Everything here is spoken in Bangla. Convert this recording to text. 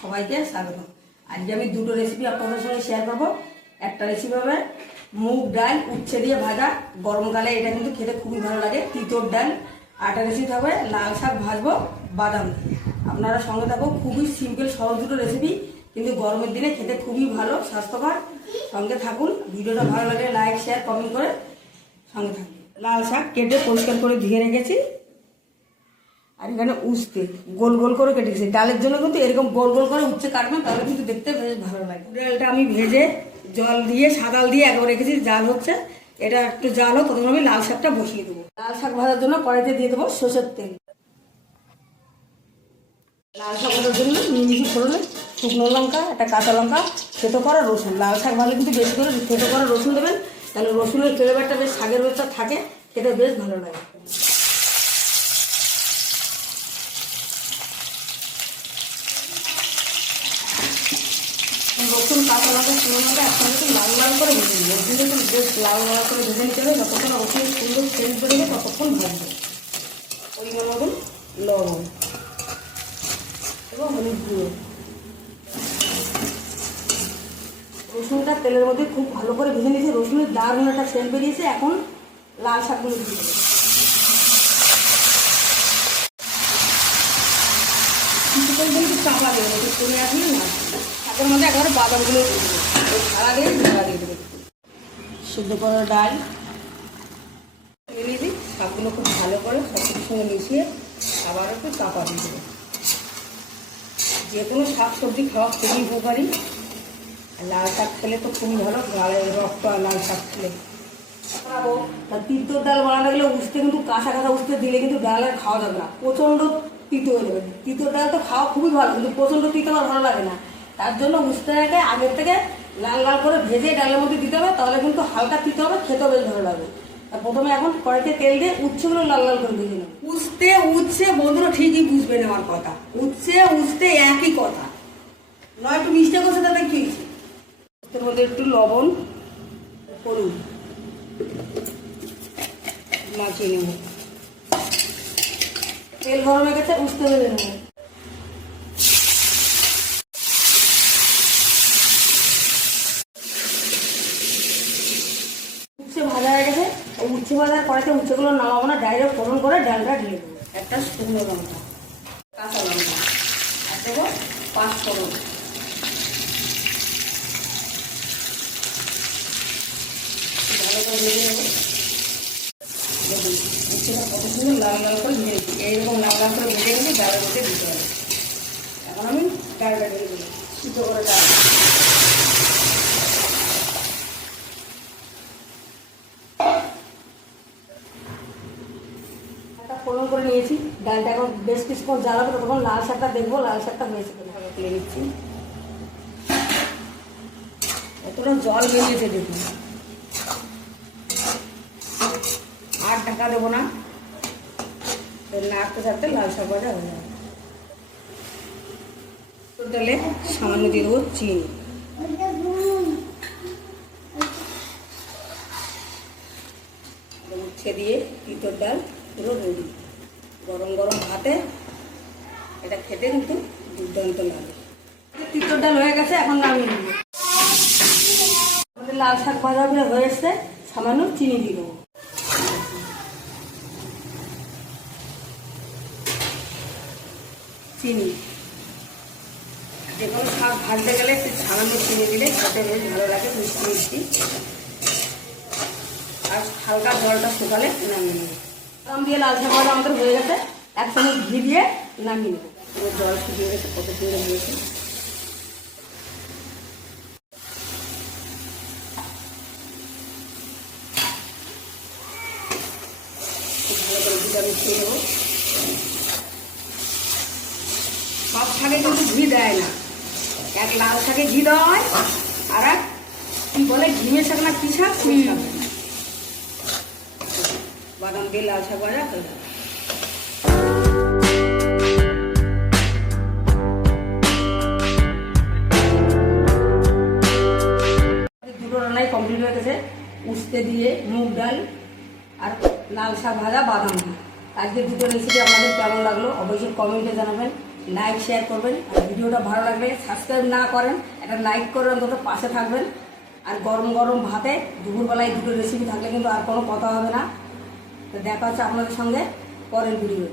স্বাগত আজকে আমি দুটো রেসিপি আপনাদের সঙ্গে শেয়ার করব। একটা রেসিপি হবে মুগ ডাল উচ্ছে দিয়ে ভাজা। গরমকালে এটা কিন্তু খেতে খুবই ভালো লাগে, তিতর ডাল। আটা রেসিপি হবে, লাল শাক ভাজবো, বাদাম আপনারা সঙ্গে থাকো, খুবই সিম্পল সহজ দুটো রেসিপি কিন্তু গরমের দিনে খেতে খুবই ভালো, স্বাস্থ্যকর। সঙ্গে থাকুন, ভিডিওটা ভালো লাগে লাইক শেয়ার কমেন্ট করে সঙ্গে থাকুন। লাল শাক কেটে পরিষ্কার করে ধুয়ে রেখেছি। আর এখানে উস্তে গোল গোল করে কেটে গেছি ডালের জন্য কিন্তু এরকম গোল গোল করে উচ্ছে কাটবেন তাহলে কিন্তু দেখতে বেশ ভালো লাগে। ডালটা আমি ভেজে জল দিয়ে সাদাল দিয়ে একবার রেখেছি জাল হচ্ছে। এটা একটু জাল হোক তখন আমি লাল শাকটা বসিয়ে দেবো। লাল শাক ভাজার জন্য কড়াইতে দিয়ে দেবো সর্ষের তেল। লাল শাক ভাজার জন্য নিমিষি ফোড়নে শুকনো লঙ্কা একটা কাঁচা লঙ্কা থেতো করা রসুন। লাল শাক ভালো কিন্তু বেশি করে থেতো করা রসুন দেবেন তাহলে রসুনের ফ্লেভারটা বেশ শাকের ভেতর থাকে খেতে বেশ ভালো লাগে। রসুন কাঁচা লঙ্কা শুকনো লঙ্কা একসঙ্গে একটু লাল লাল করে ভেজে নেব যখন বেশ লাল লাল করে ভেজে নিতে হবে, যতক্ষণ রসুন সুন্দর সেন্ট বেরোবে ততক্ষণ ভাজবে। পরিমাণ মতন লবণ এবং হলুদ গুঁড়ো। রসুনটা তেলের মধ্যে খুব ভালো করে ভেজে নিয়েছে, রসুনের দারুণ একটা সেন্ট বেরিয়েছে, এখন লাল শাকগুলো দিয়ে কিছুক্ষণ কিন্তু চাপা দেবে, একটু না। শাকের মধ্যে একবারে বাদামগুলো দিয়ে দিয়ে ঝাড়া দিয়ে দেবে। সিদ্ধ করা ডাল। দিয়ে দিয়েছি শাকগুলো খুব ভালো করে সব সঙ্গে মিশিয়ে আবার একটু চাপা দিয়ে দেবো। যে কোনো শাক সবজি খাওয়া খুবই উপকারী। আর লাল শাক খেলে তো খুবই ভালো গালে রক্ত আর লাল শাক খেলে। বানাবো তা তিতর ডাল বানাতে গেলে উঠতে কিন্তু কাঁচা কাঁচা উঠতে দিলে কিন্তু ডাল আর খাওয়া যাবে না। প্রচণ্ড তিতো হয়ে যাবে। তিতর ডাল তো খাওয়া খুবই ভালো, কিন্তু প্রচণ্ড তিতো আমার ভালো লাগে না। তার জন্য উঠতেটাকে আগের থেকে লাল লাল করে ভেজে ডালের মধ্যে দিতে হবে তাহলে কিন্তু হালকা তিতো হবে খেতেও বেশ ভালো লাগবে। প্রথমে এখন কড়াইতে তেল দিয়ে উচ্ছেগুলো লাল লাল করে ভেজে নেব। উঠতে উচ্ছে বন্ধুরা ঠিকই বুঝবেন আমার কথা। উচ্ছে উঠতে একই কথা। নয় একটু মিষ্টি করছে তাতে কি হয়েছে? এর মধ্যে একটু লবণ হলুদ মাখিয়ে নেব। তেল গরম হয়ে গেছে উঠতে নেব উচ্ছে ভাজা হয়ে গেছে, এই উচ্ছে ভাজার কড়াইতে উচ্ছেগুলো নামাবো না ডাইরেক্ট ফোড়ন করে ডালটা ঢেলে দেবো। একটা শুকনো লঙ্কা, কাঁচা লঙ্কা, আর দেবো পাঁচ ফোড়ন। ভালো করে ভেজে নেব কত সুন্দর লাল লাল করে ভেজেছি এইরকম লাল লাল করে ভেজে গেলে ডালের মধ্যে দিতে হবে। এখন আমি ডালটা ঢেলে দেবো করে ডাল। ফোড়ন করে নিয়েছি, ডালটা এখন বেশ কিছুক্ষণ জ্বালাবো তখন লাল শাকটা দেখব, লাল শাকটা হয়েছে তুলে নিচ্ছি কতটা জল বেরিয়েছে দেখুন। আর ঢাকা দেবো না। নাড়তে চাড়তে লাল শাক ভাজা হয়ে যাবে। ডালে সামান্য দিয়ে দেবো চিনি। উচ্ছে দিয়ে তিতর ডাল। পুরো রেডি। গরম গরম ভাতে এটা খেতে কিন্তু দুর্দান্ত লাগে। তিতর ডাল হয়ে গেছে, এখন নামিয়ে নেব। লাল শাক ভাজাগুলো হয়ে এসছে সামান্য চিনি দেবো। চিনি। যে কোনো শাক ভাজতে গেলে একটু সামান্য চিনি দিলে খেতে বেশ ভালো লাগে, মিষ্টি মিষ্টি। আর হালকা জলটা শুকালে নামিয়ে নেব। আম দিয়ে লাল শাক ভাজা আমাদের হয়ে গেছে। এক চামচ ঘি দিয়ে নামিয়ে নেব। পুরো জল শুকিয়ে গেছে কত হয়েছে। খুব ভালো করে ঘিটা মিশিয়ে নেব সব শাকে কিন্তু ঘি দেয় না। এক লাল শাকে ঘি দেওয়া হয় আর এক কি বলে ঘিমের শাক না কি শাক? ওই শাক। বাদাম দিয়ে লাল শাক ভাজা হয়ে যাবে দুটো রান্নাই কমপ্লিট হয়ে গেছে উস্তে দিয়ে মুগ ডাল আর লাল শাক ভাজা বাদাম দিয়ে আজকে দুটো রেসিপি আপনাদের কেমন লাগল অবশ্যই কমেন্টে জানাবেন লাইক শেয়ার করবেন, আর ভিডিওটা ভালো লাগলে সাবস্ক্রাইব না করেন, একটা লাইক করে অন্তত পাশে থাকবেন। আর গরম গরম ভাতে দুপুরবেলায় দুটো রেসিপি থাকলে কিন্তু আর কোনো কথা হবে না। তো দেখা হচ্ছে আপনাদের সঙ্গে পরের ভিডিও